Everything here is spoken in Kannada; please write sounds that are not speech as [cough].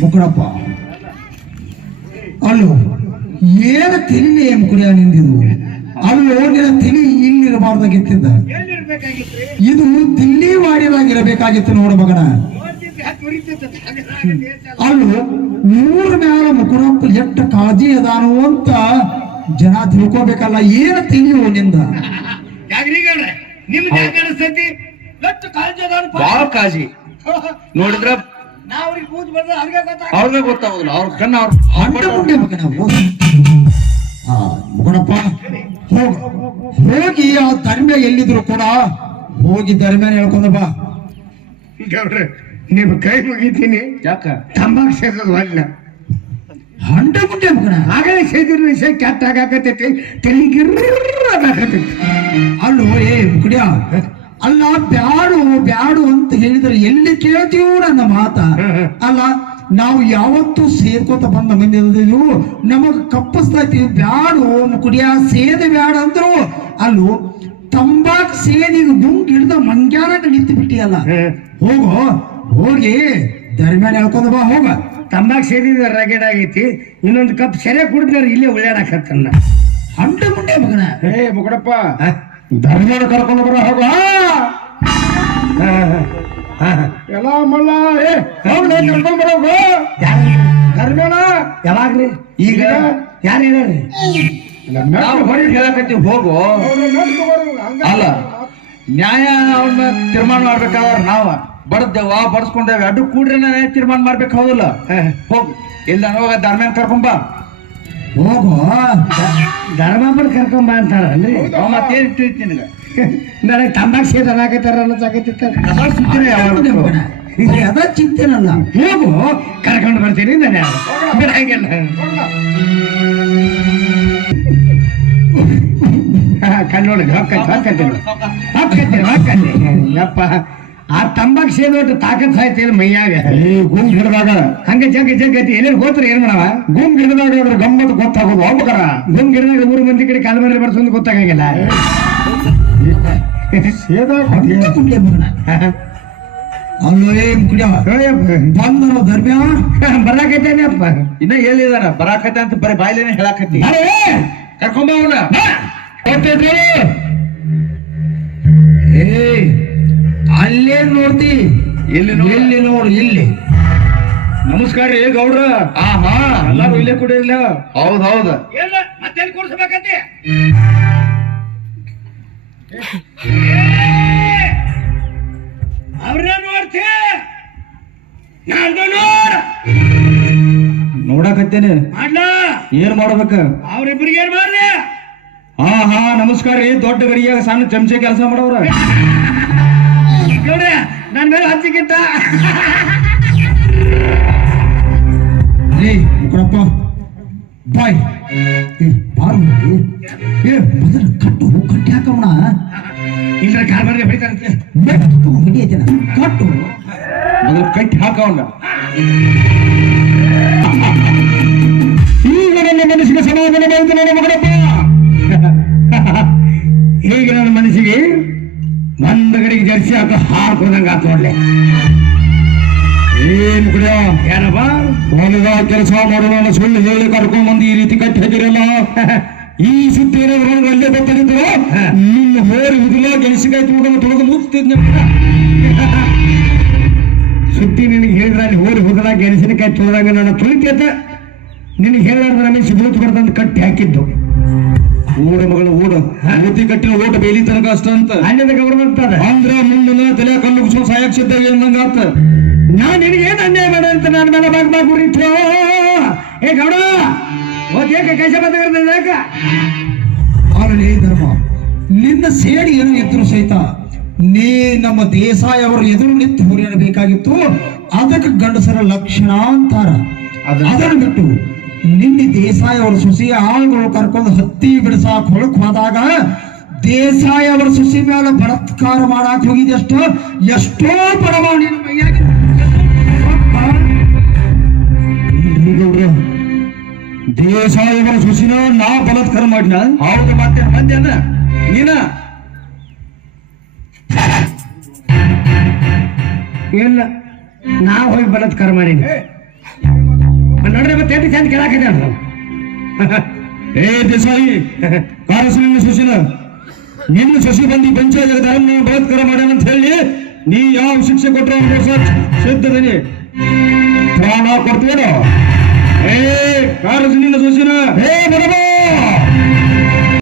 ಮುಕ್ಕಡಪ್ಪ ಅಲ್ಲೋ, ಏನು ತಿಳಿ ಮುಕುಡಿಯ ನಿಂದಿದು? ಅಲ್ಲೋ, ನಿನ್ನ ತಿಳಿ ಇಲ್ಲಿರಬಾರ್ದಾಗಿತ್ತಿದ್ದ ಇದು ದಿಲ್ಲಿ ಮಾಡಿದಾಗಿರಬೇಕಾಗಿತ್ತು ನೋಡು ಮಗನ. ಮೂರ ಅಲ್ಲೋ ಊರ ಮ್ಯಾಲ ಮುಕುಡಪ್ಪ ಎಷ್ಟು ಕಾಳಜಿ ಅದಾನು ಅಂತ ಜನ ತಿಳ್ಕೋಬೇಕಲ್ಲ, ಏನು ತಿಳಿಯು ನಿಂದ? ನಿಮ್ಗೆ ಅನಿಸ್ತೈತಿ? ಎಷ್ಟು ಕಾಳಜಿ ಅದಾನ ಬಾಳ ಕಾಳಜಿ. ನೋಡಿದ್ರ? ನಾವ್ ಅವ್ರಿಗೆ ಪೂಜೆ ಬಂದ್ರೆ ಅವ್ರಿಗೆ ಗೊತ್ತಾಗ ಅವ್ರಿಗೆ ಗೊತ್ತಾಗುದಿಲ್ಲ. ಅವ್ರ ಕಣ್ಣ ಅವ್ರ ಹಂಡ ಮುಂಡೆ ನಾವು. ಆ ಮುಗಣಪ್ಪ ಹೋಗ. ಹೋಗಿ ಆ ಧರ್ಮ ಎಲ್ಲಿದ್ರು ಕೂಡ ಹೋಗಿ ಧರ್ಮ ಹೇಳ್ಕೊಂಡ ಬಾ. ಗೌಡ್ರೆ ನಿಮ್ ಕೈ ಮುಗಿತೀನಿ. ಯಾಕ? ತಂಬಾಕ್ ಸೇದೋದು ಅಲ್ಲ. ಹಂಡ ಮುಂಡೆ ಆಗಲೇ ಸೇದಿರ ವಿಷಯ ಕೆಟ್ಟ ಆಗಾಕತ್ತೈತಿ ತೆಲಿಗಿರ್ರಾಕತ್ತೈತಿ ಅಲ್ಲೋ ಏ ಮುಕುಡ್ಯ ಅಲ್ಲ ಬ್ಯಾಡು ಬ್ಯಾಡು ಅಂತ ಹೇಳಿದ್ರೆ ಎಲ್ಲಿ ಕೇಳ್ತೀವೋ ನನ್ನ ಮಾತ? ಅಲ್ಲ ನಾವು ಯಾವತ್ತೂ ಸೇರ್ಕೋತ ಬಂದ ಮಂದಿದ್ದೀವಿ ನಮಗ್ ಕಪ್ಪಿಸ್ತಾ ಬ್ಯಾಡು ಕುಡಿಯ ಸೇದ ಬ್ಯಾಡ ಅಂದ್ರು ಅಲ್ಲೂ ತಂಬಾಕ್ ಸೇದಿಗೆ ಗುಂಗ್ ಹಿಡ್ದ ಮಂಗ್ಯಾನಾಗ ನಿಂತು ಬಿಟ್ಟಿಯಲ್ಲ. ಹೋಗೋ ಹೋಗಿ ದರ್ಮ್ಯಾನ ಹೇಳ್ಕೊಂಡ್ ಬಾ ಹೋಗ. ತಂಬಾಕ್ ಸೇದಿದ ರಗಡ್ ಆಗೈತಿ ಇನ್ನೊಂದು ಕಪ್ ಸೆರೆ ಕುಡಿದ್ರೆ ಇಲ್ಲೇ ಉಳ್ಳಾಡಕತ್ತನ್ನ ಹಂಡ ಮುಂಡೆ ಮಗನ. ಏ ಮುಗಡಪ್ಪ ಧರ್ಮನ ಕರ್ಕೊಂಡು ಬರ ಹೋಗ? ಎಲ್ಲ ಮಲ್ಲ ಏ ಹೋಗ್ ನಾನ್ ಕರ್ಕೊಂಡ್ ಬರೋಗು ಧರ್ಮನ? ಯಾವಾಗ್ರಿ ಈಗ? ಯಾರು ಹೇಳ್ರಿ ನಾವು ಹೊರಗೆ ಹೇಳಕತ್ತೀವಿ ಹೋಗು. ಅಲ್ಲ ನ್ಯಾಯ ಅವ್ರನ್ನ ತೀರ್ಮಾನ ಮಾಡ್ಬೇಕಾದ್ರೆ ನಾವ ಬಡದ್ದೇವ ಬಡ್ಸ್ಕೊಂಡೇವೆ ಅಡ್ಡು ಕೂಡ್ರೆ ನಾನೇ ತೀರ್ಮಾನ ಮಾಡ್ಬೇಕು ಹೌದಲ್ಲ? ಹೋಗ್. ಇಲ್ಲ ಹೋಗ ಧರ್ಮ ಕರ್ಕೊಂಬ ಹೋಗು. ಧರ್ಮಾಪುರ ಕರ್ಕೊಂಬ ಅಂತಾರ ಅಲ್ರಿ? ಮತ್ತೇನ್ ತಿಳಿತ್ ನಿನಗ? ನನಗೆ ತಂಬಾಕ್ ಸೇದ ಅನ್ನಕತ್ತಾರ ಅದ ಚಿಂತೆ ಚಿಂತೆನಲ್ಲ ಹೋಗು. ಕರ್ಕೊಂಡು ಬರ್ತೀನಿ ನಾನು. ಬಿಡಂಗಿಲ್ಲ ಕಣ್ಣೊಳಗೆ ಹೊಕ್ಕತ್ತಿ ಹೊಕ್ಕತ್ತೀನಿ ಹೊಕ್ಕತ್ತೀನಿ ಯಪ್ಪ. ಆ ತಂಬಾಕ್ ಸೇದೋಟ್ಟು ತಾಕತ್ ಸಾಯ್ತಿಲ್ಲ ಮೈಯಾಗ. ಗುಂಗ್ ಹಿಡಿದಾಗ. ಹಂಗ ಜಗ್ ಐತಿ. ಎಲ್ಲೆಲ್ಲಿ ಹೋತ್ರ ಏನ್ ಮಾಡವ ಗುಂಗ್ ಹಿಡಿದಾಗ ಅದ್ರ ಗಮ್ಮತ್ ಗೊತ್ತಾಗೋದು. ಹೋಗ್ಬೇಕಾರ? ಗುಂಗ್ ಗಿಡದಾಗ ಮೂರು ಮಂದಿ ಕಡೆ ಕಾಲ ಮೇಲೆ ಬರ್ಸೋದು ಗೊತ್ತಾಗಂಗಿಲ್ಲ. ಏ ಮುಕುಡ್ಯ ಬಂದನು ಧರ್ಮ್ಯ? ಬರಾಕೈತೇನೆ ಅಪ್ಪ. ಇನ್ನ ಹೇಳಿದಾರ ಬರಾಕತ್ತೆ ಅಂತ ಬರೀ ಬಾಯ್ಲೇನೆ ಹೇಳಾಕತ್ತಿ. ಕರ್ಕೊಂಬ ಅಲ್ಲೇ ನೋಡ್ತಿ. ಎಲ್ಲಿ ನೋಡು? ಎಲ್ಲಿ ನೋಡು ಇಲ್ಲಿ. ನಮಸ್ಕಾರ ರೀ ಗೌಡ್ರ. ಆಹಾ ಎಲ್ಲಾರು ಇಲ್ಲೇ ಕುಡಿಯಲ್ಲ ಹೌದ್ ಹೌದ್. ಎಲ್ಲ ಮತ್ತೆ ಕೂಡ್ಸ್ಬೇಕಂತೆ? ಅವ್ರ ನೋಡ್ತಿ? ನಾನು ನೋಡ. ನೋಡಕತ್ತೇನೆ. ಮಾಡ್ಲ. ಏನ್ ಮಾಡ್ಬೇಕ? ಅವ್ರಿಬ್ರಿಗೆ ಏನ್ ಮಾಡ್ರಿ ಹಾ ಹಾ ನಮಸ್ಕಾರ ರೀ. ದೊಡ್ಡ ಗಡಿಯಾಗ ಸಣ್ಣ ಚಮಚೆ ಕೆಲಸ ಮಾಡೋರ ನೋಡ್ರಿ ನನ್ ಮೇಲೆ ಹಚ್ಚಿಕಿಟ್ಟ ಏ ಮುಕುಡಪ್ಪ ಬಾಯ್. ಏ ಬಾರು ಏ ಮೊದಲು ಕಟ್ಟು ಕಟ್ಟಿ ಹಾಕವಣ ಇಲ್ರ ಕಾಲ್ ಬರ್ಗೆ ಹೊಡಿತಾರಂತೆ ಮೆಟ್ಟು ಹಿಡಿಯತೇನ ಕಟ್ಟು. ಮೊದಲು ಕಟ್ಟಿ ಹಾಕೋಣ ಈಗ ನನ್ನ ಮನಸ್ಸಿಗೆ ಸಮಾಧಾನ ಬಂತು ನನ್ನ ಮಗಳಪ್ಪ. [laughs] ಈಗ ನನ್ನ ಮನಸ್ಸಿಗೆ ಒಂದ್ ಕಡೆಗೆ ಜರ್ಸಿ ಹಾಕ ಹಾರ್ಕೊಂಡಂಗ ಆತ ನೋಡ್ಲೆ ಏನ್ ಕುಡಿಯೋ ಏನಪ್ಪ ಹೊಲದ ಕೆಲಸ ಮಾಡೋಣ ಸುಳ್ಳು ಹೇಳಿ ಕರ್ಕೊಂಡ್ ಬಂದು ಈ ರೀತಿ ಕಟ್ಟಿ ಹಾಕಿರಲ್ಲ? ಈ ಸುದ್ದಿ ಏನಾದ್ರು ಅಲ್ಲೇ ಗೊತ್ತಾಗಿದ್ರು ನಿನ್ನ ಹೋರಿ ಹುದುಲ ಗೆಣಸಿಕಾಯಿ ತುಳಿದು ತೊಳೆದು ಮುಗಿಸ್ತಿದ್ ಸುತ್ತಿ ನಿನಗೆ ಹೇಳಿದ್ರ ಅಲ್ಲಿ ಹೋರಿ ಹೋಗದಾಗ ಗೆಣಸಿನಕಾಯಿ ತುಳಿದಾಗ ನನ್ನ ತುಳಿತೇತ. ನಿನಗೆ ಹೇಳಿದ್ರೆ ನಮಗೆ ಬೂತ್ ಬರ್ದಂತ ಕಟ್ಟಿ ಹಾಕಿದ್ದು. ಊಡ ಮಗಳ ಊಡ ಮೂತಿ ಕಟ್ಟಿನ ಊಟ ಬೇಲಿ ತನಕ ಅಷ್ಟ ಅಂತ. ಅಲ್ಲಿಂದ ಗೌರ್ಮೆಂಟ್ ಅದ ಅಂದ್ರ ಮುಂದಿನ ತಲೆ ಕಲ್ಲು ಕುಸ್ಕೊಂಡು ಸಾಯಕ್ ಸಿದ್ಧ ಅಂದಂಗ ಆತ? ನಾ ನಿನಗೆ ಏನ್ ಅನ್ಯಾಯ ಮಾಡ ಅಂತ ನಾನು ಮೇಲೆ ಬಾಗ್ ಬಾಗ್ ಉರಿತು ಏ ಗೌಡ ಓದ್ಯಾಕ ಕೈಸ ಬಂದಾಗ ಆರನೇ ಧರ್ಮ. ನಿನ್ನ ಸೇಡಿ ಏನು ಎದುರು ಸಹಿತ? ನೀ ನಮ್ಮ ದೇಸಾಯ ಅವರ ಎದುರು ನಿಂತು ಹುರಿಯಬೇಕಾಗಿತ್ತು ಅದಕ್ಕೆ ಗಂಡಸರ ಲಕ್ಷಣ ಅಂತಾರ. ಅದು- ಅದನ್ನು ಬಿಟ್ಟು ನಿನ್ನೆ ದೇಸಾಯಿ ಅವರ ಸುಸಿ ಆಳುಗಳು ಕರ್ಕೊಂಡು ಹತ್ತಿ ಬಿಡಿಸಾಕ್ ಹೊಳಕ್ ಹೋದಾಗ ದೇಸಾಯಿ ಅವರ ಸುಸಿ ಮೇಲೆ ಬಲತ್ಕಾರ ಮಾಡಾಕ್ ಹೋಗಿದೆಷ್ಟೋ ಎಷ್ಟೋ ಬಡವ ನಿನ್ನ ಮೈಯಾಗಿ ದೇಸಾಯವರ ಸುಸಿನ ನಾ ಬಲತ್ಕಾರ ಮಾಡಿನ? ಹೌದು ಮತ್ತೆ ಮಂದ್ಯಾನ ನೀನ? ಇಲ್ಲ ನಾ ಹೋಗಿ ಬಲತ್ಕಾರ ಮಾಡೀನಿ. ನೋಡ್ರಿ ಮತ್ತೆ ಎಷ್ಟು ಚಂದ ಕೇಳಾಕಿದೆ ಅಲ್ಲ ಏ ದೇಸಾಯಿ ಕಾರಸಲಿನ ಸುಶೀಲ ನಿನ್ನ ಸಸಿ ಬಂದು ಪಂಚಾಯತ್ ಧರ್ಮ ಬಲಾತ್ಕಾರ ಮಾಡ್ಯಾನ ಅಂತ ಹೇಳಿ ನೀ ಯಾವ ಶಿಕ್ಷೆ ಕೊಟ್ಟರು ಸಿದ್ಧದನಿ ಪ್ರಾಣ ಕೊಡ್ತೀವೇನೋ ಏ ಕಾರಸಲಿನ ಸುಶೀಲ ಏ ಬರಬೋ.